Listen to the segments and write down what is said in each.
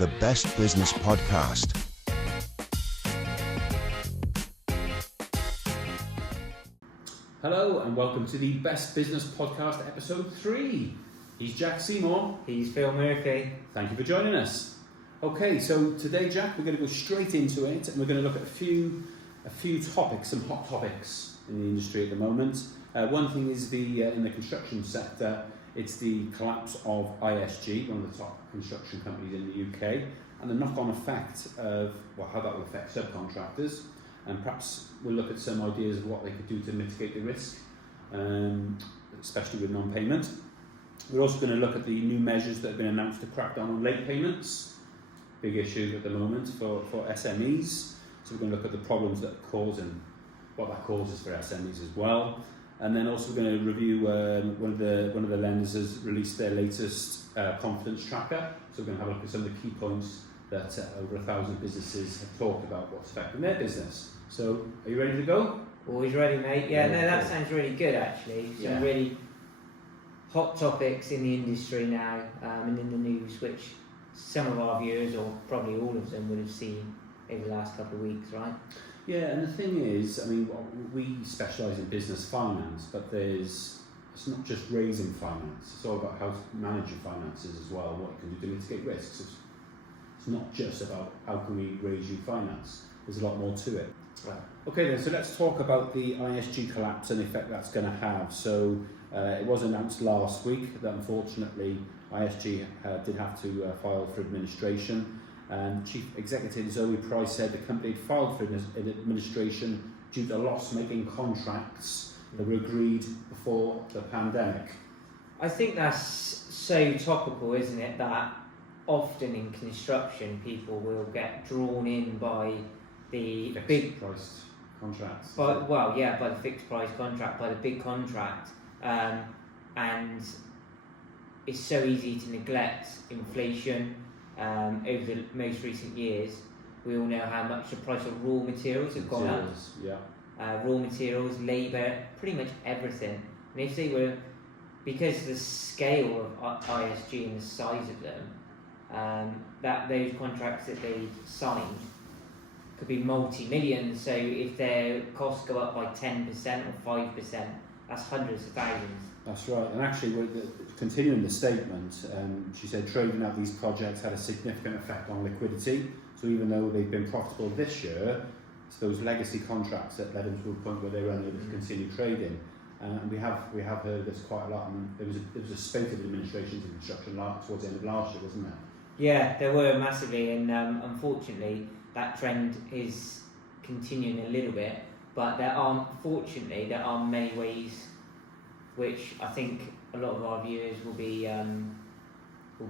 the Best Business Podcast. Hello and welcome to the Best Business Podcast episode 3. He's Jack Seymour. He's Phil Murphy. Thank you for joining us. Okay, so today, Jack, we're going to go straight into it and we're going to look at a few topics, some hot topics in the industry at the moment. One thing is in the construction sector, it's the collapse of ISG, one of the top construction companies in the UK, and the knock-on effect of how that will affect subcontractors. And perhaps we'll look at some ideas of what they could do to mitigate the risk, especially with non-payment. We're also going to look at the new measures that have been announced to crack down on late payments. Big issue at the moment for SMEs. So we're going to look at the problems that cause and what that causes for SMEs as well. And then also we're going to review one of the lenders has released their latest confidence tracker. So we're going to have a look at some of the key points that over 1,000 businesses have talked about what's affecting their business. So, are you ready to go? Always ready, mate. Yeah, no, that sounds really good actually. Some really hot topics in the industry now and in the news, which some of our viewers, or probably all of them, would have seen over the last couple of weeks, right? Yeah, and the thing is, I mean, we specialise in business finance, but it's not just raising finance, it's all about how to manage your finances as well, what you can do to mitigate risks. It's not just about how can we raise you finance, there's a lot more to it. Right. Okay then, so let's talk about the ISG collapse and the effect that's going to have. So it was announced last week that unfortunately ISG did have to file for administration, and Chief Executive Zoe Price said the company had filed for administration due to loss-making contracts that were agreed before the pandemic. I think that's so topical, isn't it, that often in construction people will get drawn in by the big price contracts. By the fixed price contract, by the big contract, and it's so easy to neglect inflation. Over the most recent years, we all know how much the price of raw materials have gone up. Yeah. Raw materials, labour, pretty much everything. And if they were, because of the scale of ISG and the size of them, that those contracts that they signed could be multi-millions. So if their costs go up by 10% or 5%, that's hundreds of thousands. That's right, and actually, continuing the statement, she said trading out these projects had a significant effect on liquidity. So even though they've been profitable this year, it's those legacy contracts that led them to a point where they were unable to continue trading. And we have heard this quite a lot. I mean, there was a spate of administrations in construction towards the end of last year, wasn't there? Yeah, there were massively, and unfortunately that trend is continuing a little bit. But there are many ways which I think a lot of our viewers will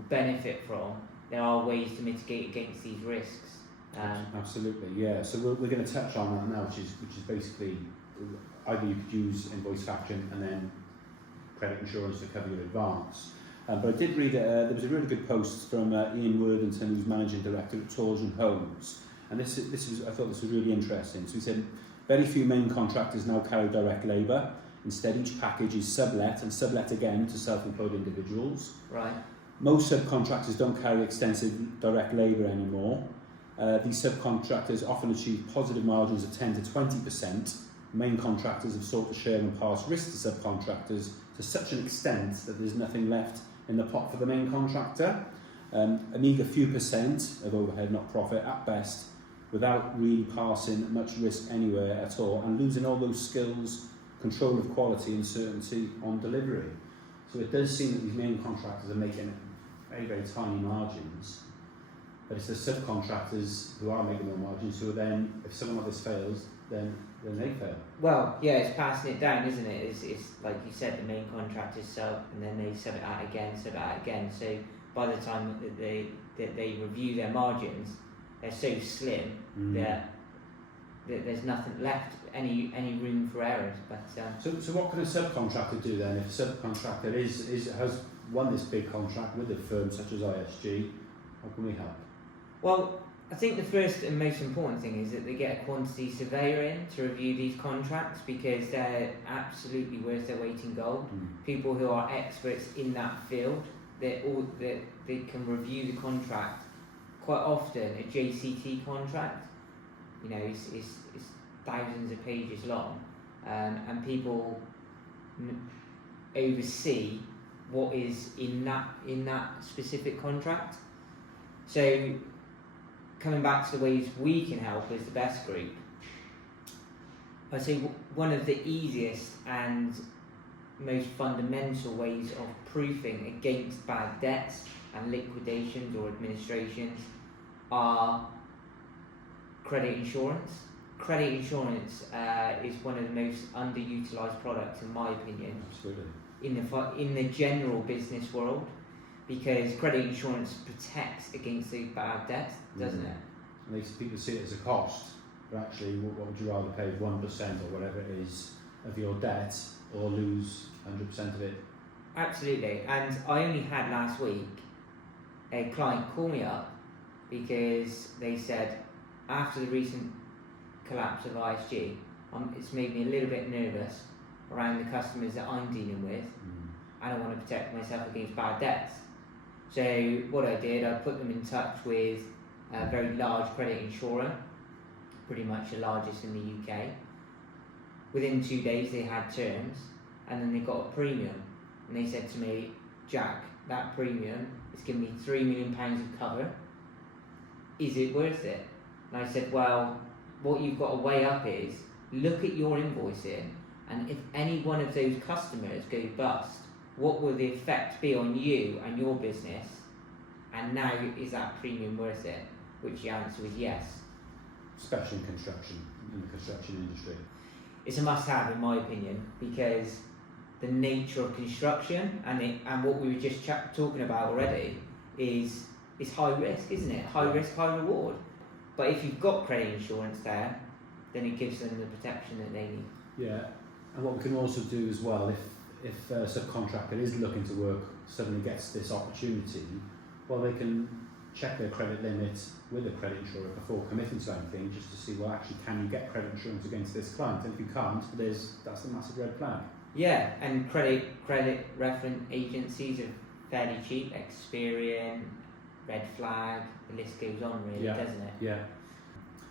benefit from. There are ways to mitigate against these risks. Absolutely, yeah. So we're going to touch on that now, which is basically either you could use invoice factoring and then credit insurance to cover your advance. But I did read there was a really good post from Ian Worthington, who's managing director at Torsion Homes, and I thought this was really interesting. So he said, very few main contractors now carry direct labour. Instead, each package is sublet and sublet again to self-employed individuals. Right. Most subcontractors don't carry extensive direct labour anymore. These subcontractors often achieve positive margins of 10 to 20%. Main contractors have sought to share and pass risk to subcontractors to such an extent that there's nothing left in the pot for the main contractor. A meagre few percent of overhead, not profit, at best, without really passing much risk anywhere at all, and losing all those skills, control of quality and certainty on delivery. So it does seem that these main contractors are making very, very tiny margins, but it's the subcontractors who are making their margins who are then, if something like this fails, then they fail. Well, yeah, it's passing it down, isn't it? It's like you said, the main contractors sub, and then they sub it out again. So by the time that they review their margins, they're so slim that there's nothing left, any room for errors. But so what can a subcontractor do then? If a subcontractor has won this big contract with a firm such as ISG, how can we help? Well, I think the first and most important thing is that they get a quantity surveyor in to review these contracts, because they're absolutely worth their weight in gold. People who are experts in that field, they can review the contract quite often a JCT contract, you know, is thousands of pages long, and people oversee what is in that specific contract. So coming back to the ways we can help as the Best Group, I'd say one of the easiest and most fundamental ways of proofing against bad debts and liquidations or administrations are credit insurance. Credit insurance is one of the most underutilised products, in my opinion. Absolutely. In the general business world, because credit insurance protects against those bad debts, doesn't it? And people see it as a cost, but actually, what would you rather pay 1% or whatever it is of your debt, or lose 100% of it? Absolutely. And I only had last week a client call me up because they said after the recent collapse of ISG, it's made me a little bit nervous around the customers that I'm dealing with. I don't want to protect myself against bad debts. So what I did, I put them in touch with a very large credit insurer, pretty much the largest in the UK. Within 2 days they had terms, and then they got a premium. And they said to me, Jack, that premium is giving me £3 million of cover. Is it worth it? And I said, well, what you've got to weigh up is, look at your invoicing, and if any one of those customers go bust, what will the effect be on you and your business? And now, is that premium worth it? Which the answer was yes. Especially in construction, in the construction industry. It's a must-have, in my opinion, because the nature of construction and what we were just talking about already is high risk, isn't it? High risk, high reward. But if you've got credit insurance there, then it gives them the protection that they need. Yeah, and what we can also do as well, if a subcontractor is looking to work, suddenly gets this opportunity, well, they can check their credit limit with a credit insurer before committing to anything, just to see, well, actually, can you get credit insurance against this client? And if you can't, that's a massive red flag. Yeah, and credit reference agencies are fairly cheap. Experian, Red Flag, the list goes on, really, doesn't it? Yeah.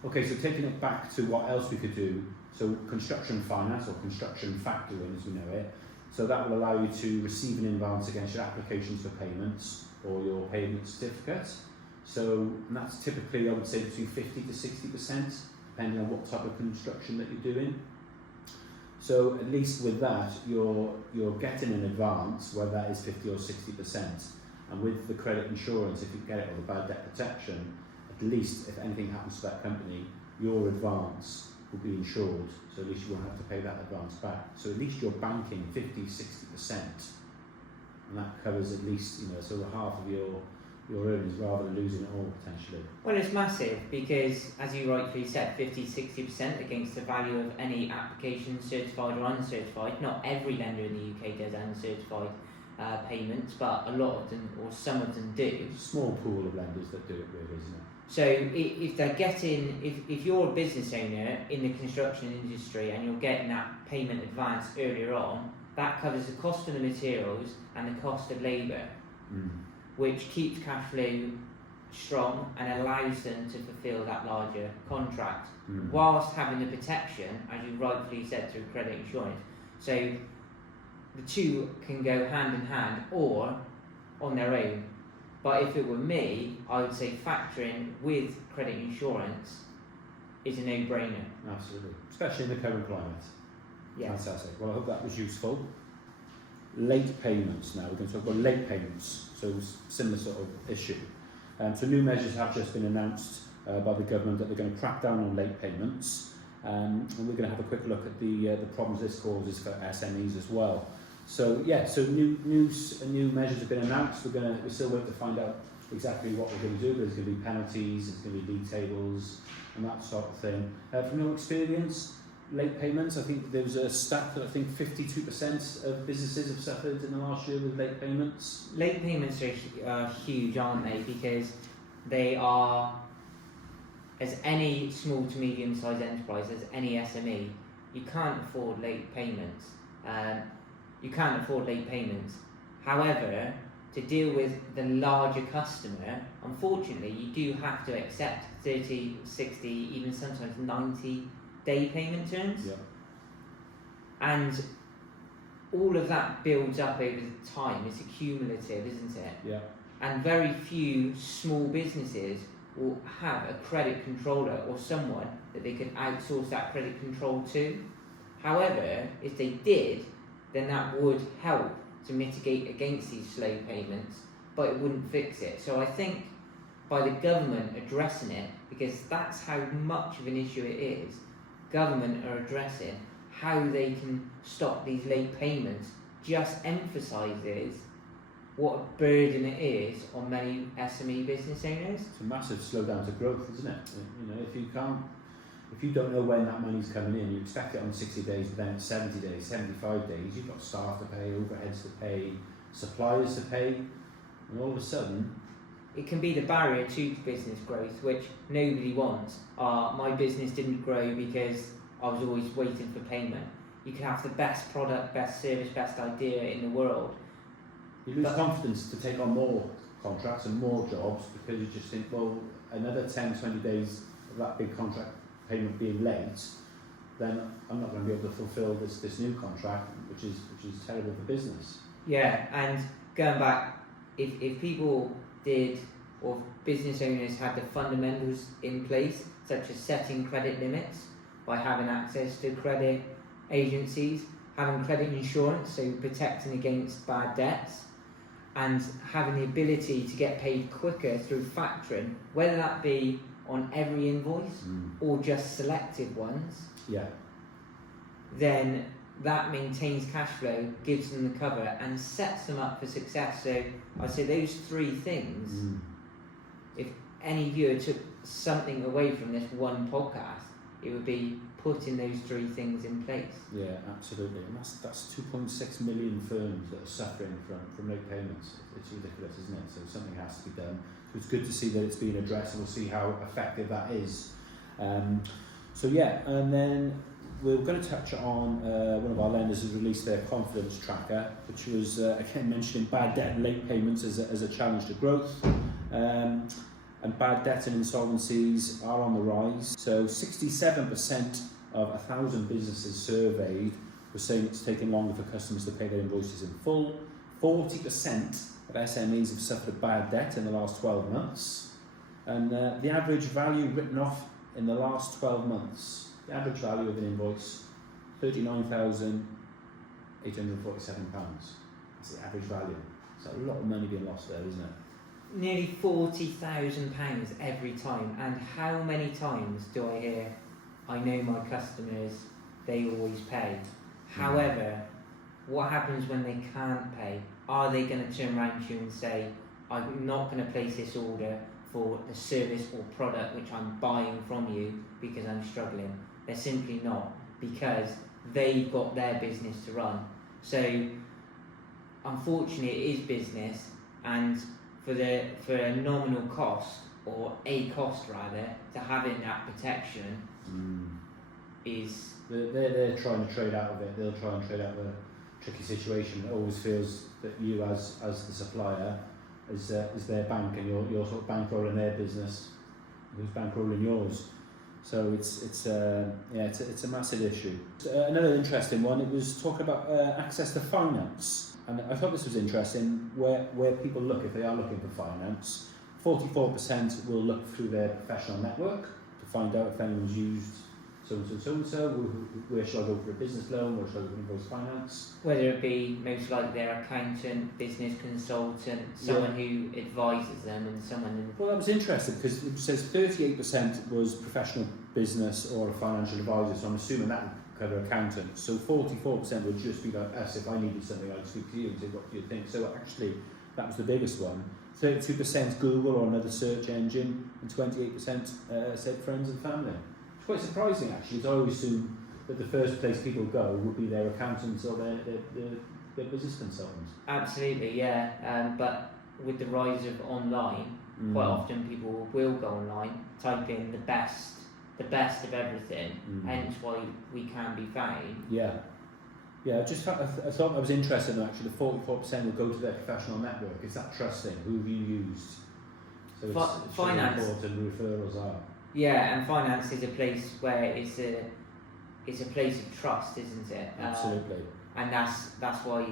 Okay, so taking it back to what else we could do, so construction finance or construction factoring as we know it, so that will allow you to receive an advance against your applications for payments or your payment certificate. So and that's typically, I would say, between 50 to 60%, depending on what type of construction that you're doing. So at least with that, you're getting an advance, whether that is 50 or 60%. And with the credit insurance, if you get it, or the bad debt protection, at least if anything happens to that company, your advance will be insured. So at least you won't have to pay that advance back. So at least you're banking 50, 60%. And that covers at least, sort of half of your earnings rather than losing it all potentially. Well, it's massive because, as you rightfully said, 50-60% against the value of any application, certified or uncertified. Not every lender in the UK does uncertified payments, but a lot of them, or some of them do. It's a small pool of lenders that do it, really, isn't it? So if they're getting, if you're a business owner in the construction industry and you're getting that payment advance earlier on, that covers the cost of the materials and the cost of labour. Which keeps cash flow strong and allows them to fulfil that larger contract, whilst having the protection, as you rightfully said, through credit insurance. So the two can go hand in hand or on their own. But if it were me, I would say factoring with credit insurance is a no-brainer. Absolutely, especially in the current climate. Yeah. Fantastic. Well, I hope that was useful. Late payments now. We're going to talk about late payments, so similar sort of issue. So new measures have just been announced by the government that they're going to crack down on late payments, and we're going to have a quick look at the problems this causes for SMEs as well. So yeah, so new measures have been announced. We're still waiting to find out exactly what we're going to do. There's going to be penalties, there's going to be league tables, and that sort of thing. From your experience, late payments, I think there was a stat that I think 52% of businesses have suffered in the last year with late payments. Late payments are huge, aren't they? Because they are, as any small to medium-sized enterprise, as any SME, you can't afford late payments. However, to deal with the larger customer, unfortunately, you do have to accept 30, 60, even sometimes 90-day payment terms. Yeah. And all of that builds up over time. It's accumulative, isn't it? Yeah. And very few small businesses will have a credit controller or someone that they can outsource that credit control to. However, if they did, then that would help to mitigate against these slow payments, but it wouldn't fix it. So I think by the government addressing it, because that's how much of an issue it is, government are addressing how they can stop these late payments, just emphasises what a burden it is on many SME business owners. It's a massive slowdown to growth, isn't it? You know, if you don't know when that money's coming in, you expect it on 60 days, but then it's 70 days, 75 days, you've got staff to pay, overheads to pay, suppliers to pay, and all of a sudden... It can be the barrier to business growth, which nobody wants. My business didn't grow because I was always waiting for payment. You can have the best product, best service, best idea in the world. You lose confidence to take on more contracts and more jobs because you just think, well, another 10, 20 days of that big contract payment being late, then I'm not going to be able to fulfil this new contract, which is terrible for business. Yeah, and going back, if people did, or business owners had the fundamentals in place, such as setting credit limits by having access to credit agencies, having credit insurance, so protecting against bad debts, and having the ability to get paid quicker through factoring, whether that be on every invoice or just selective ones, then that maintains cash flow, gives them the cover, and sets them up for success. So I'd say those three things, if any viewer took something away from this one podcast, it would be putting those three things in place. Yeah, absolutely. And that's 2.6 million firms that are suffering from late payments. It's ridiculous, isn't it? So something has to be done. So it's good to see that it's being addressed, and we'll see how effective that is. And then we're going to touch on one of our lenders has released their confidence tracker, which was again mentioning bad debt and late payments as a challenge to growth. And bad debt and insolvencies are on the rise. So 67% of 1,000 businesses surveyed were saying it's taking longer for customers to pay their invoices in full. 40% of SMEs have suffered bad debt in the last 12 months. And the average value written off in the last 12 months, the average value of an invoice, £39,847. That's the average value. So a lot of money being lost there, isn't it? Nearly £40,000 every time. And how many times do I hear, I know my customers, they always pay. However, what happens when they can't pay? Are they going to turn around to you and say, I'm not going to place this order for the service or product which I'm buying from you because I'm struggling? They're simply not, because they've got their business to run. So unfortunately it is business, and for a nominal cost, or a cost rather, to having that protection is... They're trying to trade out of it. They'll try and trade out the tricky situation. It always feels that you as the supplier is their bank, and you're sort of bankrolling their business, who's bankrolling yours. So it's a massive issue. Another interesting one, it was talking about access to finance. And I thought this was interesting, where people look, if they are looking for finance, 44% will look through their professional network to find out if anyone's used so-and-so, where should I go for a business loan, where should I go for invoice finance. Whether it be most like their accountant, business consultant, someone who advises them, and someone... Well, that was interesting, because it says 38% was professional business or a financial advisor, so I'm assuming that would cover accountants. So 44% would just be like us. If I needed something, I'd speak to you and say, what do you think? So actually, that was the biggest one. 32% Google or another search engine, and 28% said friends and family. It's quite surprising, actually, because I always assume that the first place people go would be their accountants or their business consultants. Absolutely, yeah. But with the rise of online, quite often people will go online, type in the best of everything, hence why we can be found. Yeah. Yeah, I thought that was interesting actually. The 44% will go to their professional network. Is that trusting? Who have you used? So it's Finance. important referrals are. Yeah, and finance is a place where it's a place of trust, isn't it? Absolutely. And that's why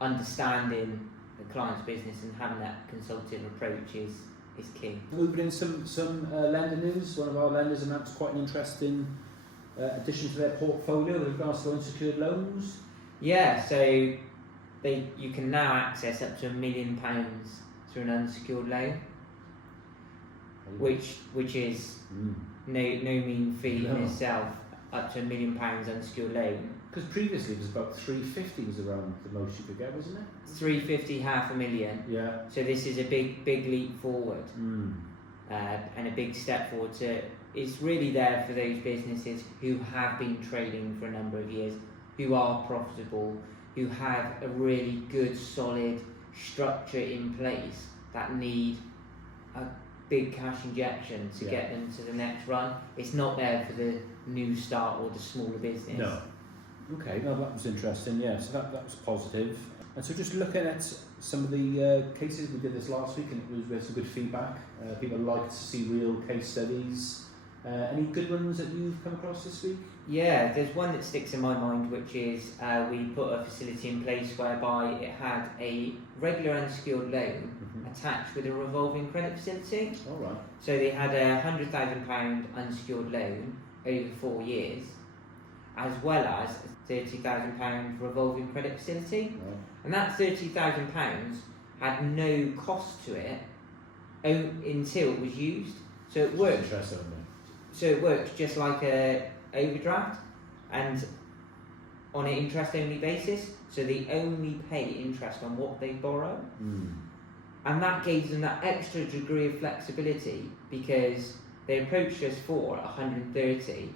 understanding the client's business and having that consultative approach is key. Moving in some lender news. One of our lenders announced quite an interesting addition to their portfolio with regards to unsecured loans. Yeah, so you can now access up to £1 million through an unsecured loan, which is no mean feat in itself. Up to £1 million unsecured loan. Because previously it was about 350 was around the most you could get, wasn't it? 350, $500,000. Yeah. So this is a big leap forward, and a big step forward. It's really there for those businesses who have been trading for a number of years, who are profitable, who have a really good, solid structure in place that need a big cash injection to get them to the next run. It's not there for the new start or the smaller business. No. Okay, no, that was interesting. Yeah, so that was positive. And so just looking at some of the cases, we did this last week, and we had some good feedback. People like to see real case studies. Any good ones that you've come across this week? Yeah, there's one that sticks in my mind, which is we put a facility in place whereby it had a regular unsecured loan attached with a revolving credit facility. All right. So they had a £100,000 unsecured loan over 4 years, as well as a £30,000 revolving credit facility. Right. And that £30,000 had no cost to it until it was used. So it worked. Interesting. So it works just like a overdraft, and on an interest-only basis. So they only pay interest on what they borrow, and that gave them that extra degree of flexibility because they approached us for 130,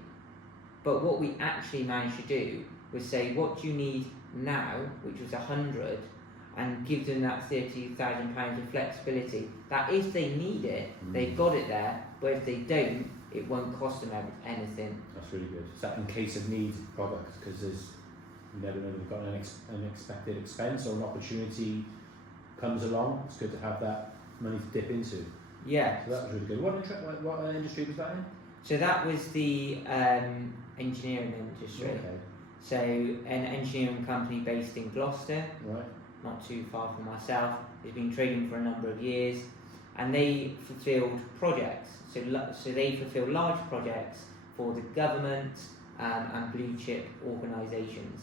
but what we actually managed to do was say, what do you need now, which was 100, and give them that £30,000 of flexibility. That if they need it, they've got it there, but if they don't, it won't cost them anything. That's really good. Is that in case of need product? Because you never know if you've got an unexpected expense or an opportunity comes along. It's good to have that money to dip into. Yeah. So that was really good. What industry was that in? So that was the engineering industry. Okay. So an engineering company based in Gloucester, Right. not too far from myself. It's been trading for a number of years, and they fulfilled projects. So they fulfill large projects for the government and blue chip organisations.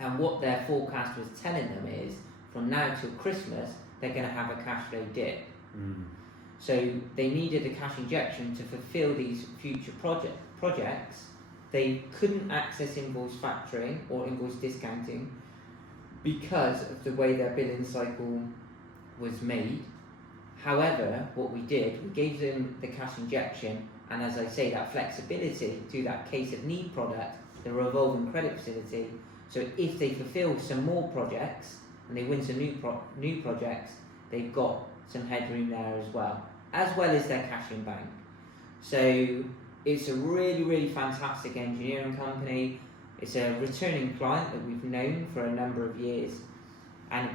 And what their forecast was telling them is, from now till Christmas, they're going to have a cash flow dip. So they needed a cash injection to fulfill these future projects. They couldn't access invoice factoring or invoice discounting because of the way their billing cycle was made. However, what we did, we gave them the cash injection, and as I say, that flexibility to that case of need product, the revolving credit facility. So if they fulfill some more projects and they win some new projects, they've got some headroom there as well as their cash in bank. So it's a really, really fantastic engineering company. It's a returning client that we've known for a number of years, and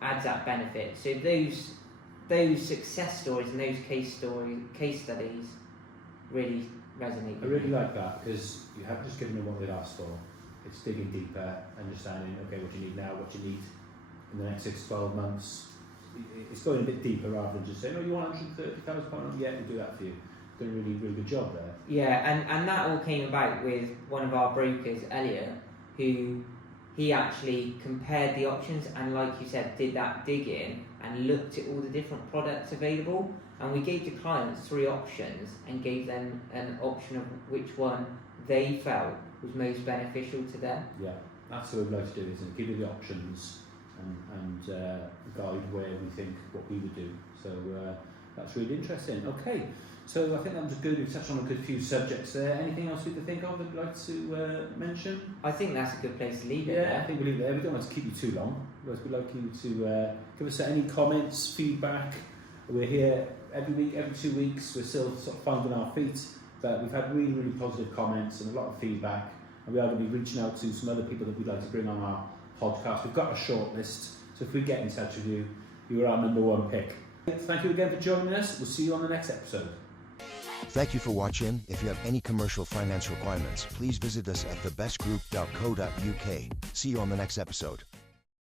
adds that benefit. So those success stories and those case studies really resonate. I really like that because you have just given them what they've asked for. It's digging deeper, understanding, okay, what you need now, what you need in the next 6 to 12 months. It's going a bit deeper rather than just saying, oh, you want £130,000? Yeah, we'll do that for you. Doing a really, really good job there. Yeah, and that all came about with one of our brokers, Elliott, who he actually compared the options and, like you said, did that digging and looked at all the different products available. And we gave the clients 3 options and gave them an option of which one they felt was most beneficial to them. Yeah, that's what we'd like to do, isn't it? Give you the options and guide where we think what we would do. So that's really interesting. Okay, so I think that was good. We've touched on a good few subjects there. Anything else we could think of that you'd like to mention? I think that's a good place to leave it. Yeah, I think we'll leave it there. We don't want to keep you too long. We'd like you to give us any comments, feedback. We're here every week, every 2 weeks. We're still sort of finding our feet, but we've had really, really positive comments and a lot of feedback. and we are going to be reaching out to some other people that we'd like to bring on our podcast. We've got a short list, so if we get in touch with you, you are our number one pick. Thank you again for joining us. We'll see you on the next episode. Thank you for watching. If you have any commercial finance requirements, please visit us at thebestgroup.co.uk. See you on the next episode.